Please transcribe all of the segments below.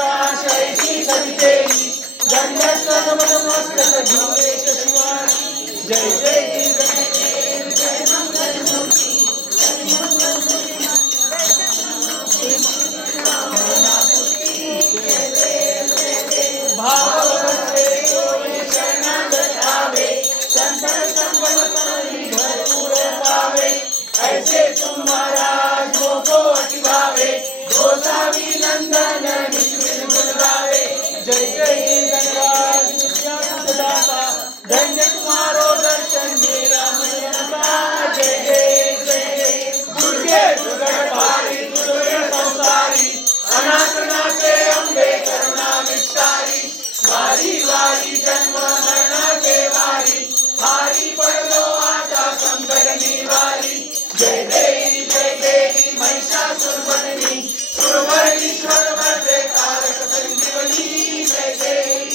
शैशी सवितेरी दंडस्तनमस्तक धूरेश शिवानी जय जय गणेश जय मंगलमूर्ती भाववसे शरणागत आवे संतर संगमतारी भरपूर पावे ऐसे तुम महाराज मोको अति भावे गोसावी नंदन निश्चित गुण गावे जय जय गणराज विद्यादाता धन्य तुम्हारो दर्शन मेरा मन जय जय जय जय दुर्गे दुर्गट भारी दुर्गे संसारी अनाथनाथे अंबे करुणा विस्तारी वारी वारी जन्म मरणाचे वारी हारी पडलो आता संकट निवारी जय देवी महिषासुरमर्दिनी सुरवरीश्वर वरदे तारक संजीवनी जय देवी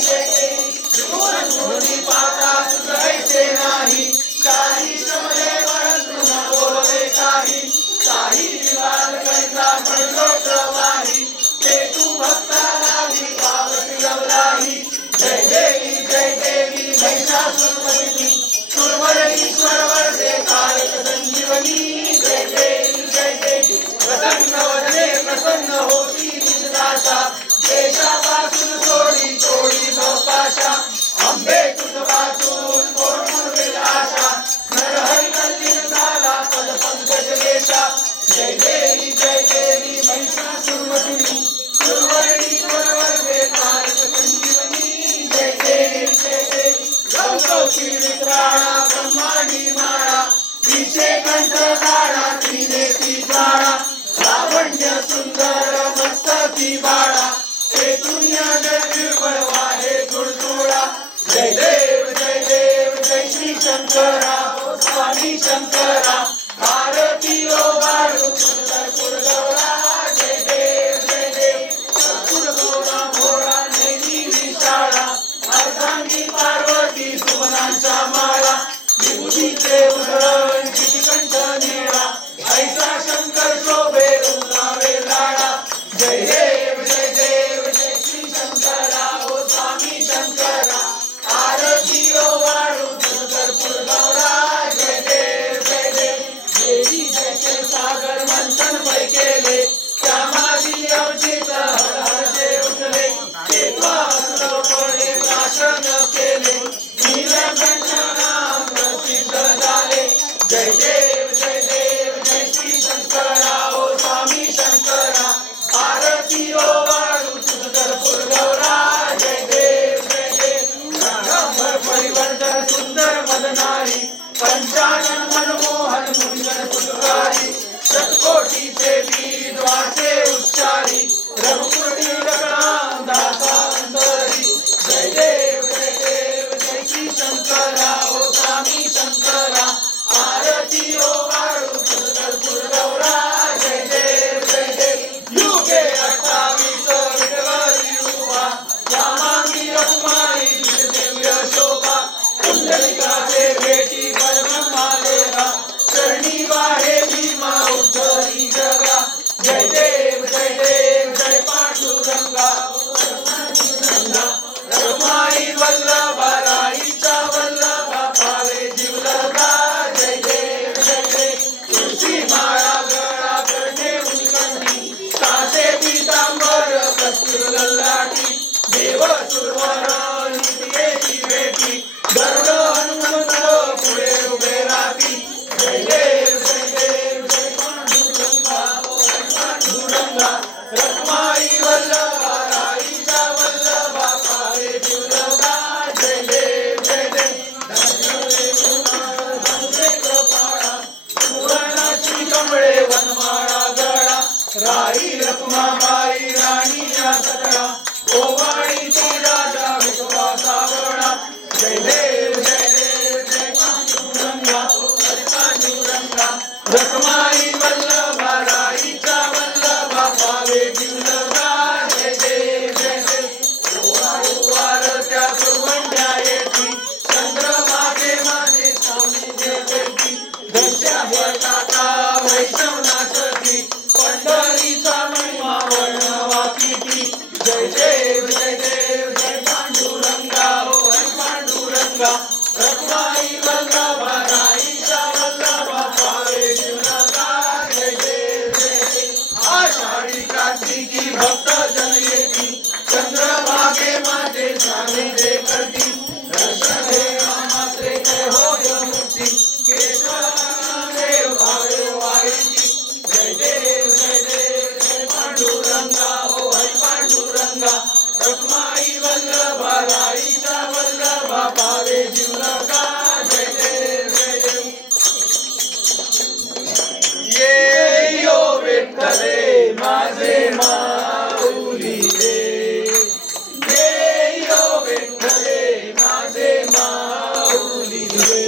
त्रिभुवनी पाता तुझ ऐसे नाही काही श्रमले परंतु न बोलले काही विवाद करता पडलो प्रवाही ते तू भक्तालाही पावती लवलाही जय देवी महिषासुरमर्दिनी सुरवरीश्वर वरदे तारक संजीवनी जय देवी प्रसन्न वदने प्रसन्न होती निजदाशा देशापासून सोडी तोडी भवपाशा अंबे तुझ वाचून कोण आशा नरहरी कल्लीन झाला पद पंकज देशा जय देवी महिषासुरमर्दिनी सुरवरीश्वर वरदे तारक संजीवनी जय देवी लवकौची वित्राणा ब्रह्मांडी माळा विषे कंठ काळा त्रिनेत्री ज्वाळा लावण्य सुंदर मस्तकी बाळा ते दुनिया जय निर्मळ वाहे जुळजुळा जय देव जय श्री शंकरा स्वामी शंकरा आरती ओ बाळू कर्पूर गौरा जय देव कर्पूर गौरा भोळा नेमी विशाळा अर्धांगी पार्वती सुमनांच्या माळा विभूतीचे उधळण कितीकंठ निळा ऐसा शंकर शोभे रुंदावे लाडा जय देव जय श्री शंकरा ओ स्वामी शंकरा आरती ओ वाळू कर्पूर गौरा जय देव देवी जय सागर मंथन पै केले त्या माझी अवचित हर हर जे उठले ते त्वासुर पडे प्राशन केले नीलकंठ नाम प्रसिद्ध झाले जय देव जय श्री शंकरा ओ स्वामी शंकरा आरती ओ वाळू कर्पूर गौरा जय देव भर परिवर्तन सुंदर मदनारी पंचानन मनमोहन मुंजन सुखकारी शतकोटीचे बीज वाचे उच्चारी रघुकुटी रगणाम दाता अंतरी जय देव जय श्री शंकरा ओ स्वामी शंकरा आरती ओ वाळू कर्पूर गौरा जय देव युगे 28 विठ्ठलाची रूपा यामांगी रखुमाई दिव्य शोभा कुंडलिकाचे भेटी परब्रह्मा देवा चरणी वाहे भीमा उद्धरी जगा जय देव जय पांडुरंगा रखुमाई वल्लभा राईचा वल्लभा पावे जीवलगा जय देव तुळशी माळा गळा करणे उनिकंडी कासे पीतांबर कस्तूर ललाटी देव सुरवर नित्येची भेटी गरुड हनुमंत पुढे उभे राहती जय देव जय पांडुरंगा रखुमाई वल्लभा राईचा वल्लभा पावे जीवलगा जय देव धनुषे कृपाळा सुवर्णाची कमळे वनमाळा गळा राई रखुमाबाई राणी या सकळा ओवाळी ती राजा विश्वासा वळा जय देव जय पांडुरंगा पांडुरंगा रखुमाई वल्लभा राईचा वल्लभा पावे जीवलगा जय देव ओवार त्या सुरवंड्या येती चंद्रभागे माझे स्वामी जय देवी घरच्या भटाता वैष्णव नाचती पंढरीचा महिमा वर्णवा किती जय जय वल्लभा राईचा वल्लभा पावे जीवनका जय देव जय देव आषाढी कार्तिकी भक्त जन येती चंद्रभागे माझे स्वामी दे करती दर्शन दे मात्रे ते होय मुक्ती केशवदेव भावे वाळीती जय देव जय पांडुरंगा ओ हरी पांडुरंगा रखमाई वल्लभा राईचा वल्लभा पावे जीवनका जय देव ये यो विठ्ठले माझे माऊली रे ये यो विठ्ठले माझे माऊली रे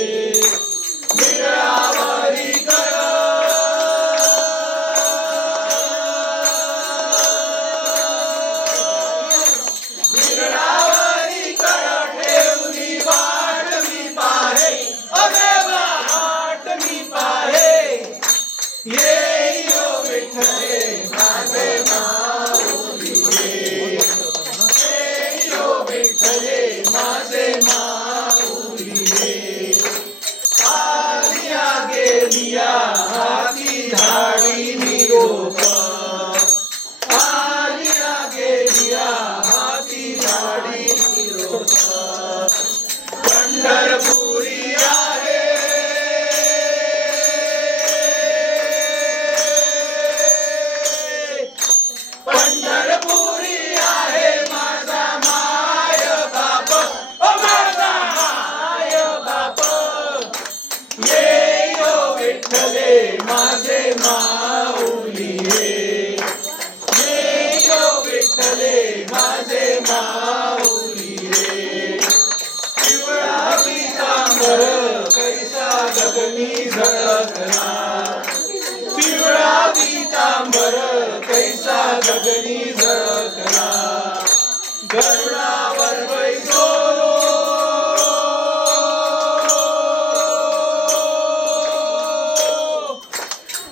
निरावरी कर निरावरी कर ठेवली वाट मी पाहे अदेवा वाट मी पाहे ये यो विठ्ठले माझे माऊली रे ये यो विठ्ठले माझे माऊली रे आलिया गेलिया हाती झाडी निरोप आलिया गेलिया हाती झाडी निरोप पंढरपुरी आहे पंढरपुरी आहे माझा माय बाप ओ माझा माय बाप ये यो विठ्ठले माझे माऊली रे ये यो विठ्ठले माझे माऊली रे पिवळा पितांबर कैसा गगनी झळकला पिवळा पितांबर कैसा गगनी झळकला गरुडावर बैसो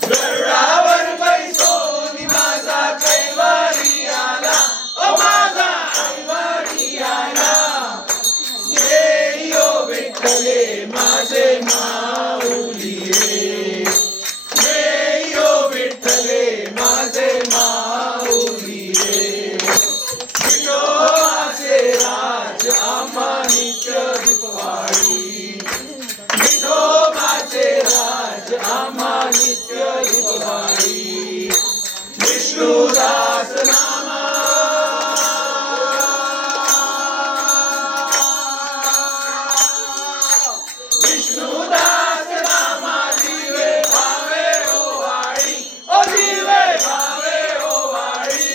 गरुडावर बैसो माझा कैवारी आला ओ माझा कैवारी आला ये यो विठ्ठले माझे माऊली रे ये यो विठ्ठले माझे माऊली रे विठोबाचे राज आम्हा नित्य दीपवाळी विठोबाचे राज आम्हा नित्य दीपवाळी विष्णुदास नामा विष्णुदास नामा दिवे भावे ओ वाळी ओ दिवे भावे ओ वाळी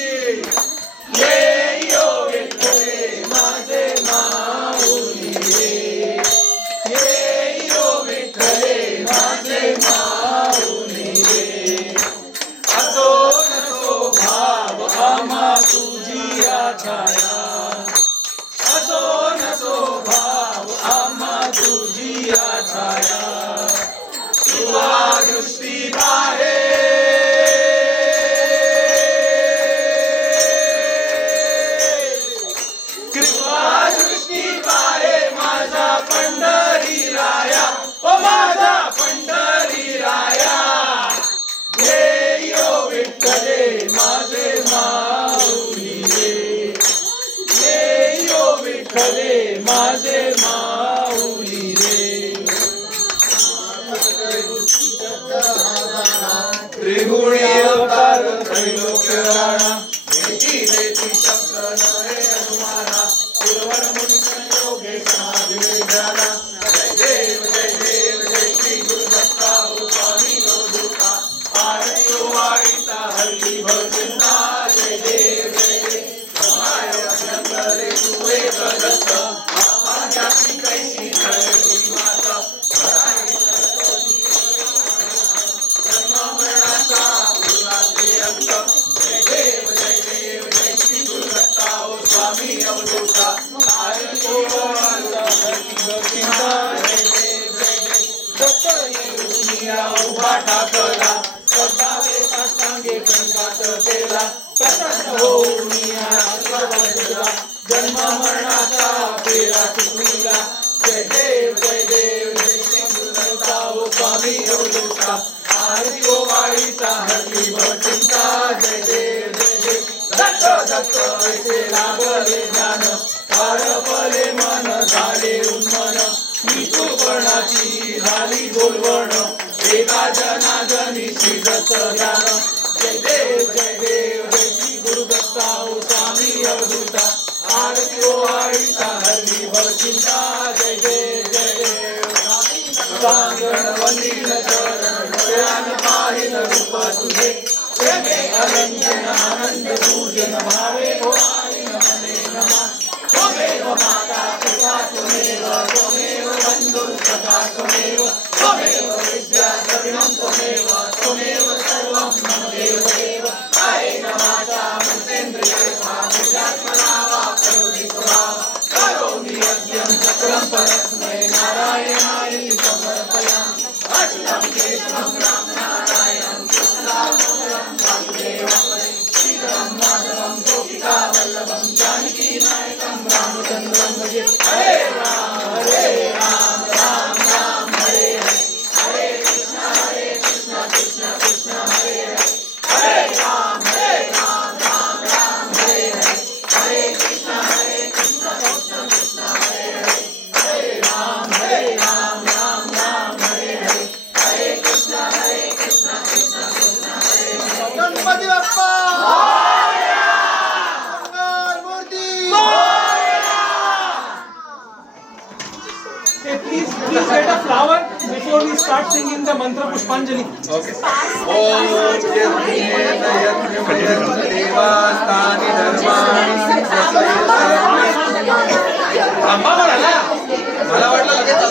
ये यो विठ्ठले माझे माऊली रे ये यो विठ्ठले माझे माऊली रे असो नसो भाव आम्हा तुझी छाया असो नसो भाव आम्हा तुझी छाया कृपा दृष्टी पाहे कृपा दृष्टी पाहे माझा पंढरी राया ओ माझा पंढरी राया ये यो विठ्ठले माझे माऊली रे ये यो विठ्ठले माझे माऊली रे त्रिगुणी अवतार त्रैलोक्य राणा देती देती शब्द नरे अनुमाना पुरवर मुनी संयोगे समाधि विद्याना जय देव जय श्री गुरु दत्ता ओ स्वामी अवधूता आरती ओ वाळीता हल्ली भवचिंता जय देव माय अभ्यंतरे तू एक दत्त माझ्याची कैसी धरली माता जन्ममरणाचा फुलाचे अंत जय देव जय श्री गुरु दत्ता ओ स्वामी अवधूता आरती ओ वाळीता हल्ली भवचिंता जय देव दत्त येऊनिया उभा ठाकला सदावे साष्टांगे कणकात केला प्रसन्न होऊनिया सर्वजगा जन्म मरणाचा फेरा चुकविला जय देव जय स्वामी अवधूता आरती ओवाळीचा हरली भवचिंता जय देव जय देव दत्त दत्त ऐसे लागले ज्ञान पारपले मन झाले उन्मन नितुपणाची झाली बोलवण एका जनाजनी शिजत ज्ञान जय देव जय देव जय श्री गुरुदत्ता ओ स्वामी अवधूता आरती ओवाळीचा हरली भवचिंता जय देव जय देव प्रांगण वंदीन चरण डोळ्यान पाहिल रूप तुझे प्रेमे अनंजन आनंद पूजन भावे ओवाळी मने नमा त्वमेव माता पिता त्वमेव त्वमेव बंधु सखा त्वमेव त्वमेव विद्या द्रविणं त्वमेव त्वमेव सर्वं मम देव देव कायेन वाचा मनसेन्द्रिये वा बुद्ध्यात्मना वा करोमि स्वभाव करोमि यज्ञं सकलं परस्मै नारायणाय समर्पयामि अच्युतं केशवं राम नारायणं कृष्णामृतं वासुदेवं श्रीधरं माधवं गोपिका वल्लभं जानकी नायकं रामचन्द्रं भजे हरे Ram Ram Ram Hare Hare Hare Krishna Krishna Krishna Hare Hare Hare Ram Ram Ram Hare Hare Hare Krishna Krishna Krishna Hare Hare Hare Ram Ram Ram Hare Hare Hare Krishna Krishna Krishna Hare Hare Ganpati Bappa Mangalmurti Please get a flower before we start singing the mantra Pushpanjali. Okay ओम यज्ञेन यज्ञमयं देवास्तानि धर्माणि थांबा म्हणाला मला वाटलं लगेच